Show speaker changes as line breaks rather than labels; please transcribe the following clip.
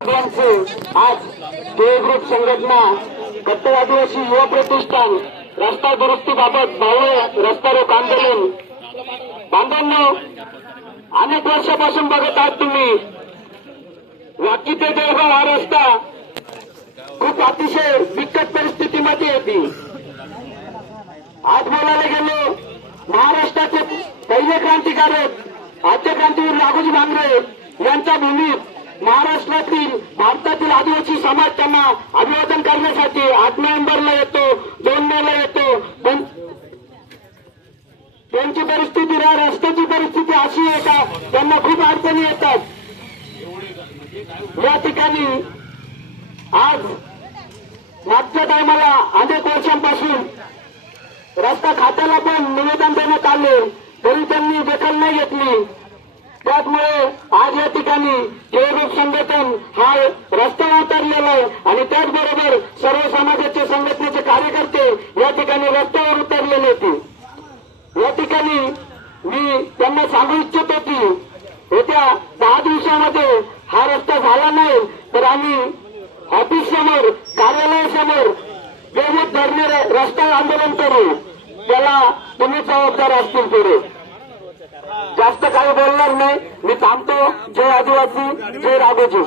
आज देव ग्रुप संघटना कट्टर आदिवासी युवा प्रतिष्ठान रस्ता दुरुस्तीबाबत भाऊ रस्ता रोक आंदोलन. बांधवांनो अनेक वर्षापासून बघत आहात तुम्ही. वाकी ते देवगाव हा रस्ता खूप अतिशय बिकट परिस्थितीमध्ये येते आज बोलायला गेलो महाराष्ट्राचे पहिले क्रांतिकारक आद्य क्रांतीवीर राघोजी भांगरे यांच्या भूमीत महाराष्ट्रातील भारतातील आदिवासी समाज त्यांना अभिवादन करण्यासाठी आठ नोव्हेंबरला येतो दोन मेला येतो. पण त्यांची परिस्थिती रस्त्याची परिस्थिती अशी आहे का त्यांना खूप अडचणी येतात. या ठिकाणी आज मागच्या टायमाला अनेक वर्षांपासून रस्ता खात्याला पण निवेदन देण्यात आले. तरी त्यांनी दखल नाही घेतली. त्याचमुळे आज या ठिकाणी केवरूप संघटन हा रस्त्यावर उतरलेला आहे. आणि त्याचबरोबर सर्व समाजाचे संघटनेचे कार्यकर्ते या ठिकाणी रस्त्यावर उतरलेले होते. या ठिकाणी मी त्यांना सांगू इच्छितो की येत्या दहा दिवसामध्ये हा रस्ता झाला नाही तर आम्ही ऑफिस समोर कार्यालयासमोर बेमत धरणे रस्ता आंदोलन करू. त्याला तुम्ही जबाबदार असतील पुढे. जास्त काही बोलणार नाही. मी थांबतो. जय आदिवासी जय राघोजी.